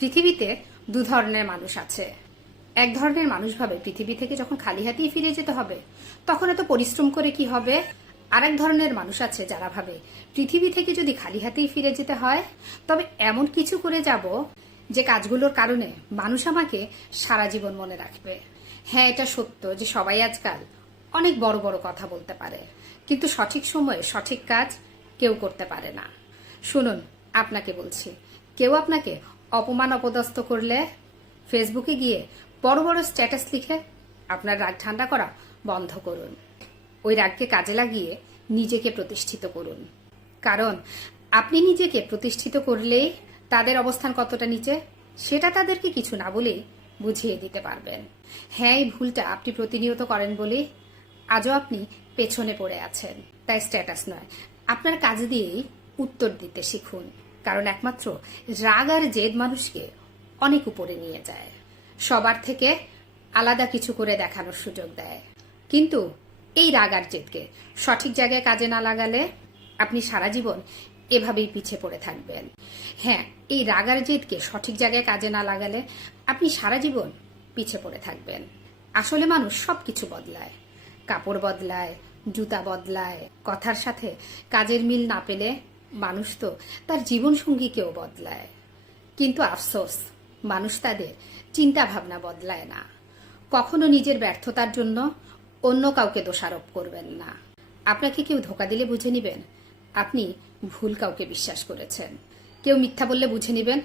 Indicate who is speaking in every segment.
Speaker 1: পৃথিবীতে দু ধরনের মানুষ আছে। এক ধরনের মানুষ ভাবে পৃথিবী থেকে যখন খালি হাতেই ফিরে যেতে হবে, তখন এত পরিশ্রম করে কি হবে? আরেক ধরনের মানুষ আছে যারা ভাবে পৃথিবী থেকে যদি খালি হাতেই ফিরে যেতে হয়, তবে এমন কিছু করে যাব যে কাজগুলোর কারণে মানুষ আমাকে সারা জীবন মনে রাখবে। হ্যাঁ এটা সত্য যে সবাই আজকাল অনেক বড় বড় কথা বলতে পারে, কিন্তু সঠিক সময়ে সঠিক কাজ কেউ করতে পারে না। শুনুন, আপনাকে বলছি, কেউ আপনাকে অপমান অপদস্থ করলে ফেসবুকে গিয়ে বড় বড় স্ট্যাটাস লিখে আপনার রাগ ঠান্ডা করা বন্ধ করুন। ওই রাগকে কাজে লাগিয়ে নিজেকে প্রতিষ্ঠিত করুন। কারণ আপনি নিজেকে প্রতিষ্ঠিত করলেই তাদের অবস্থান কতটা নিচে, সেটা তাদেরকে কিছু না বলেই বুঝিয়ে দিতে পারবেন। হ্যাঁ এই ভুলটা আপনি প্রতিনিয়ত করেন বলেই আজও আপনি পেছনে পড়ে আছেন। তাই স্ট্যাটাস নয়, আপনার কাজ দিয়েই উত্তর দিতে শিখুন। কারণ একমাত্র রাগ আর জেদ মানুষকে অনেক উপরে নিয়ে যায়। সবার থেকে আলাদা কিছু করে দেখানোর সুযোগ দেয়। কিন্তু এই রাগ আর জেদকে সঠিক জায়গায় কাজে না লাগালে আপনি সারা জীবন এভাবেই পিছে পড়ে থাকবেন। হ্যাঁ এই রাগ আর জেদকে সঠিক জায়গায় কাজে না লাগালে আপনি সারা জীবন পিছে পড়ে থাকবেন। আসলে মানুষ সবকিছু বদলায়। কাপড় বদলায়, জুতা বদলায়, কথার সাথে কাজের মিল না পেলে মানুষ তো তার জীবনসঙ্গীকেও বদলায়। কিন্তু আফসোস, মানুষ তাদের চিন্তা ভাবনা বদলায় না। কখনো নিজের ব্যর্থতার জন্য অন্য কাউকে দোষারোপ করবেন না। আপনাকে কেউ ধোকা দিলে বুঝে নেবেন? আপনি ভুল কাউকে বিশ্বাস করেছেন। কেউ মিথ্যা বললে বুঝে নেবেন?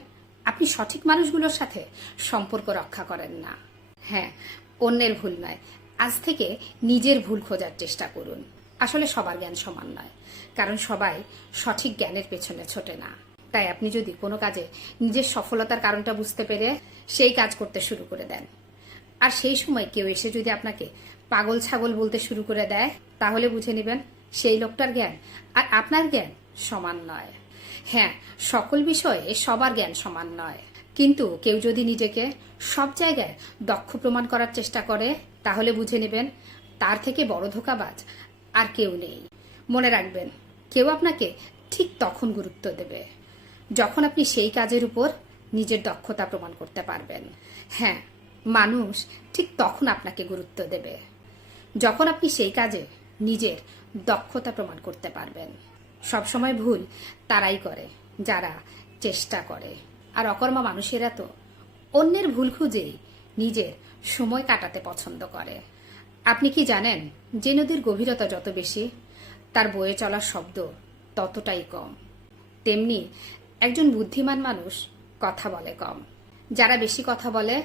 Speaker 1: আপনি সঠিক মানুষগুলোর সাথে সম্পর্ক রক্ষা করেন না। হ্যাঁ অন্যের ভুল নয়। আজ থেকে নিজের ভুল খোঁজার চেষ্টা করুন। আসলে সবার জ্ঞান সমান নয়। কারণ সবাই সঠিক জ্ঞানের পেছনে ছোটে না। তাই আপনি যদি কোনো কাজে নিজের সফলতার কারণটা বুঝতে পেরে সেই কাজ করতে শুরু করে দেন। আর সেই সময় কেউ এসে যদি আপনাকে পাগল ছাগল বলতে শুরু করে দেয়, তাহলে বুঝে নেবেন সেই লোকটার জ্ঞান আর আপনার জ্ঞান সমান নয়। হ্যাঁ সকল বিষয়ে সবার জ্ঞান সমান নয়। কিন্তু কেউ যদি নিজেকে সব জায়গায় দক্ষ প্রমাণ করার চেষ্টা করে, তাহলে বুঝে নেবেন তার থেকে বড় ধোকাবাজ আর কেউ নেই। মনে রাখবেন কেউ আপনাকে ঠিক তখন গুরুত্ব দেবে, যখন আপনি সেই কাজের উপর নিজের দক্ষতা প্রমাণ করতে পারবেন। হ্যাঁ মানুষ ঠিক তখন আপনাকে গুরুত্ব দেবে, যখন আপনি সেই কাজে নিজের দক্ষতা প্রমাণ করতে পারবেন। সবসময় ভুল তারাই করে, যারা চেষ্টা করে। আর অকর্মা মানুষেরা তো অন্যের ভুল খুঁজেই নিজের সময় কাটাতে পছন্দ করে। আপনি কি জানেন, যে নদীর গভীরতা যত বেশি তার বয়ে চলার শব্দ ততটাই কম। তেমনি একজন বুদ্ধিমান মানুষ কথা বলে কম। যারা বেশি কথা বলে,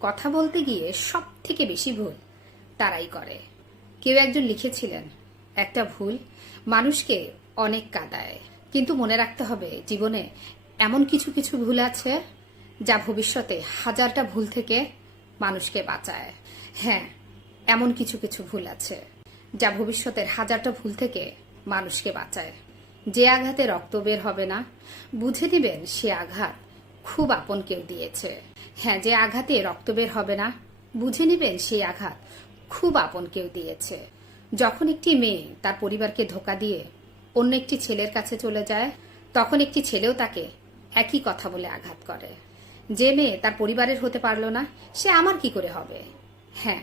Speaker 1: কথা বলতে গিয়ে সব থেকে বেশি ভুল তারাই করে। কেউ একজন লিখেছিলেন, একটা ভুল মানুষকে অনেক কাদায়। কিন্তু মনে রাখতে হবে, জীবনে এমন কিছু কিছু ভুল আছে যা ভবিষ্যতে হাজারটা ভুল থেকে মানুষকে বাঁচায়। হ্যাঁ এমন কিছু কিছু ভুল আছে। যা ভবিষ্যতের হাজারটা ভুল থেকে মানুষকে বাঁচায়। যে আঘাতে রক্ত বের হবে না, বুঝে দিবেন সে আঘাত খুব আপন কেউ দিয়েছে। হ্যাঁ যে আঘাতে রক্ত বের হবে না, বুঝে নেবেন সেই আঘাত খুব আপন কেউ দিয়েছে। যখন একটি মেয়ে তার পরিবারকে ধোকা দিয়ে অন্য একটি ছেলের কাছে চলে যায়, তখন একটি ছেলেও তাকে একই কথা বলে আঘাত করে। যে মেয়ে তার পরিবারের হতে পারল না, সে আমার কি করে হবে? হ্যাঁ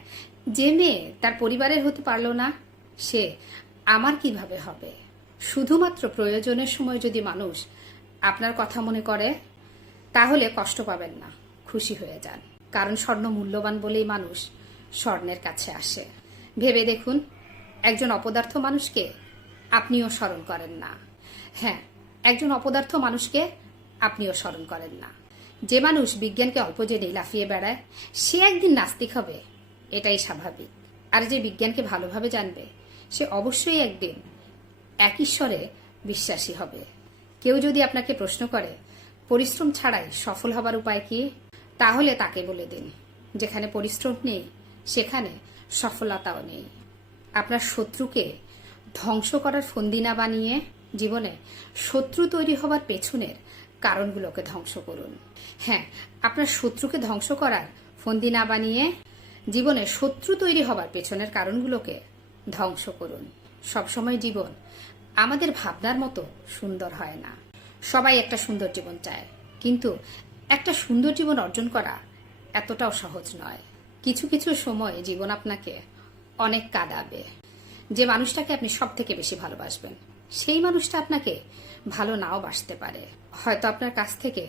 Speaker 1: যে মেয়ে তার পরিবারের হতে পারল না, সে আমার কীভাবে হবে? শুধুমাত্র প্রয়োজনের সময় যদি মানুষ আপনার কথা মনে করে, তাহলে কষ্ট পাবেন না, খুশি হয়ে যান। কারণ স্বর্ণ মূল্যবান বলেই মানুষ স্বর্ণের কাছে আসে। ভেবে দেখুন, একজন অপদার্থ মানুষকে আপনিও স্মরণ করেন না। হ্যাঁ একজন অপদার্থ মানুষকে আপনিও স্মরণ করেন না। যে মানুষ বিজ্ঞানকে অল্প জেনেই লাফিয়ে বেড়ায়, সে একদিন নাস্তিক হবে। এটাই স্বাভাবিক। আর যে বিজ্ঞানকে ভালোভাবে জানবে, সে অবশ্যই একদিন এক ঈশ্বরে বিশ্বাসী হবে। কেউ যদি আপনাকে প্রশ্ন করে, পরিশ্রম ছাড়াই সফল হবার উপায় কি? তাহলে তাকে বলে দিন, যেখানে পরিশ্রম নেই, সেখানে সফলতাও নেই। আপনার শত্রুকে ধ্বংস করার ফন্দি না বানিয়ে জীবনে শত্রু তৈরি হবার পেছনের কারণগুলোকে ধ্বংস করুন। হ্যাঁ আপনার শত্রুকে ধ্বংস করার ফন্দি না বানিয়ে জীবনে শত্রু তৈরি হবার পেছনের কারণগুলোকে ধ্বংস করুন। সবসময় জীবন আমাদের ভাবনার মতো সুন্দর হয় না। সবাই একটা সুন্দর জীবন চায়, কিন্তু একটা সুন্দর জীবন অর্জন করা এতটাও সহজ নয়। কিছু কিছু সময় জীবন আপনাকে অনেক কাঁদাবে। যে মানুষটাকে আপনি সব থেকে বেশি ভালোবাসবেন, সেই মানুষটা আপনাকে ভালো নাও বাসতে পারে। হয়তো আপনার কাছ থেকে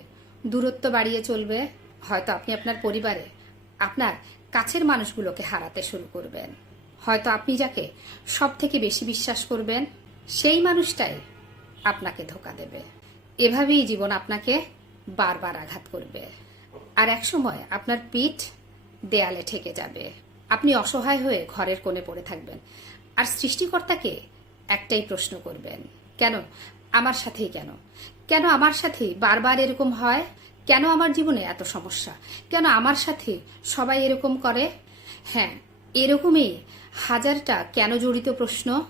Speaker 1: দূরত্ব বাড়িয়ে চলবে, হয়তো আপনি আপনার পরিবারে আপনার কাছের মানুষগুলোকে হারাতে শুরু করবেন। হয়তো আপনি যাকে সব থেকে বেশি বিশ্বাস করবেন, সেই মানুষটাই আপনাকে ধোকা দেবে। এভাবেই জীবন আপনাকে বারবার আঘাত করবে। আর এক সময় আপনার পিঠ দেয়ালে ঠেকে যাবে। আপনি অসহায় হয়ে ঘরের কোণে পড়ে থাকবেন। আর সৃষ্টিকর্তাকে একটাই প্রশ্ন করবেন, কেন? আমার সাথেই কেন? কেন আমার সাথেই বারবার এরকম হয়? কেন আমার জীবনে এত সমস্যা? কেন আমার সাথে সবাই এরকম করে? হ্যাঁ এরকমই হাজারটা কেন জড়িত প্রশ্ন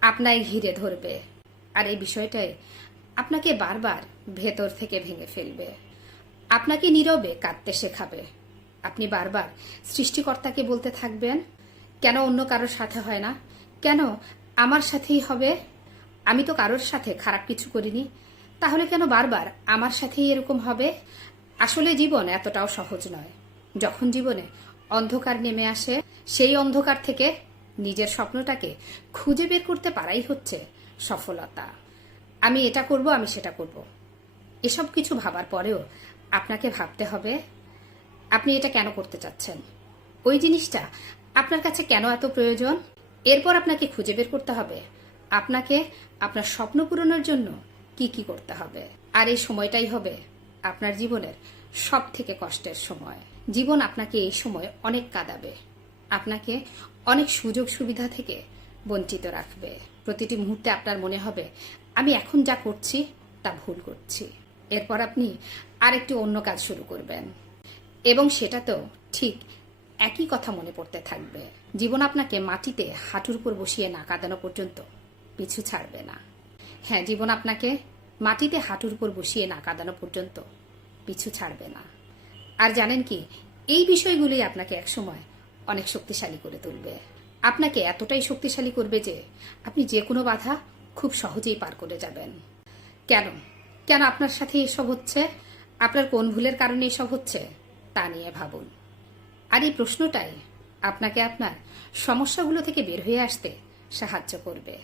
Speaker 1: আপনায় ঘিরে ধরবে। আর এই বিষয়টাই আপনাকে বারবার ভেতর থেকে ভেঙে ফেলবে। আপনাকে নীরবে কাঁদতে শেখাবে। আপনি বারবার সৃষ্টিকর্তাকে বলতে থাকবেন, কেন অন্য কারোর সাথে হয় না? কেন আমার সাথেই হবে? আমি তো কারোর সাথে খারাপ কিছু করিনি। তাহলে কেন বারবার আমার সাথেই এরকম হবে? আসলে জীবন এতটাও সহজ নয়। যখন জীবনে অন্ধকার নেমে আসে, সেই অন্ধকার থেকে নিজের স্বপ্নটাকে খুঁজে বের করতে পারাই হচ্ছে সফলতা। আমি এটা করব, আমি সেটা করব। এসব কিছু ভাবার পরেও আপনাকে ভাবতে হবে, আপনি এটা কেন করতে চাচ্ছেন? ওই জিনিসটা আপনার কাছে কেন এত প্রয়োজন? এরপর আপনাকে খুঁজে বের করতে হবে। আপনাকে আপনার স্বপ্ন পূরণের জন্য কি কি করতে হবে? আর এই সময়টাই হবে আপনার জীবনের সব থেকে কষ্টের সময়। জীবন আপনাকে এই সময় অনেক কাঁদাবে। আপনাকে অনেক সুযোগ সুবিধা থেকে বঞ্চিত রাখবে। প্রতিটি মুহূর্তে আপনার মনে হবে, আমি এখন যা করছি, তা ভুল করছি। এরপর আপনি আরেকটি অন্য কাজ শুরু করবেন। এবং সেটা তো ঠিক একই কথা মনে পড়তে থাকবে। জীবন আপনাকে মাটিতে হাঁটুর উপর বসিয়ে না কাঁদানো পর্যন্ত পিছু ছাড়বে না। হ্যাঁ জীবন আপনাকে মাটিতে হাঁটুর উপর বসিয়ে না কাঁদানো পর্যন্ত পিছু ছাড়বে না। আর জানেন কি, এই বিষয়গুলোই আপনাকে একসময় অনেক শক্তিশালী করে তুলবে। আপনাকে এতটাই শক্তিশালী করবে যে আপনি যে কোনো বাধা খুব সহজেই পার করে যাবেন। কেন? কেন আপনার সাথে এসব হচ্ছে? আপনার কোন ভুলের কারণে এসব হচ্ছে? তা নিয়ে ভাবুন। আর এই প্রশ্নটাই আপনাকে আপনার সমস্যাগুলো থেকে বের হয়ে আসতে সাহায্য করবে।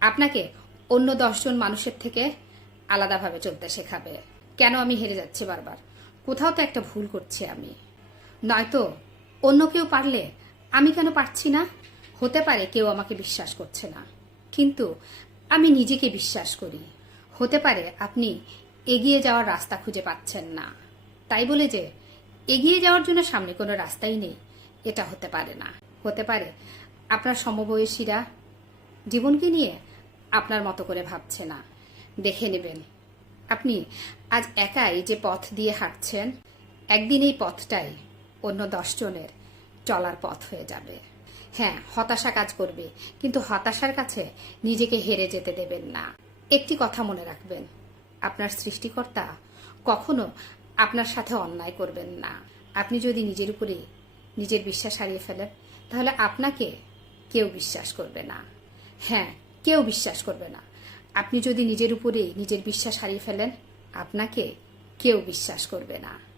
Speaker 1: আপনাকে অন্য দশজন মানুষের থেকে আলাদাভাবে চলতে শেখাবে। কেন আমি হেরে যাচ্ছি বারবার? কোথাও তো একটা ভুল করছি আমি। নয়তো অন্য কেউ পারলে আমি কেন পারছি না? হতে পারে কেউ আমাকে বিশ্বাস করছে না। কিন্তু আমি নিজেকে বিশ্বাস করি। হতে পারে আপনি এগিয়ে যাওয়ার রাস্তা খুঁজে পাচ্ছেন না। তাই বলে যে এগিয়ে যাওয়ার জন্য সামনে কোনো রাস্তাই নেই, এটা হতে পারে না। হতে পারে আপনার সমবয়সীরা জীবনকে নিয়ে আপনার মতো করে ভাবছে না। দেখে নেবেন। আপনি আজ একাই যে পথ দিয়ে হাঁটছেন, একদিন এই পথটাই অন্য দশজনের চলার পথ হয়ে যাবে। হ্যাঁ হতাশা কাজ করবে, কিন্তু হতাশার কাছে নিজেকে হেরে যেতে দেবেন না। একটি কথা মনে রাখবেন, আপনার সৃষ্টিকর্তা কখনো আপনার সাথে অন্যায় করবেন না। আপনি যদি নিজের উপরে নিজের বিশ্বাস হারিয়ে ফেলেন, তাহলে আপনাকে কেউ বিশ্বাস করবে না। হ্যাঁ কেউ বিশ্বাস করবে না। আপনি যদি নিজের উপরে নিজের বিশ্বাস হারিয়ে ফেলেন, আপনাকে কেউ বিশ্বাস করবে না।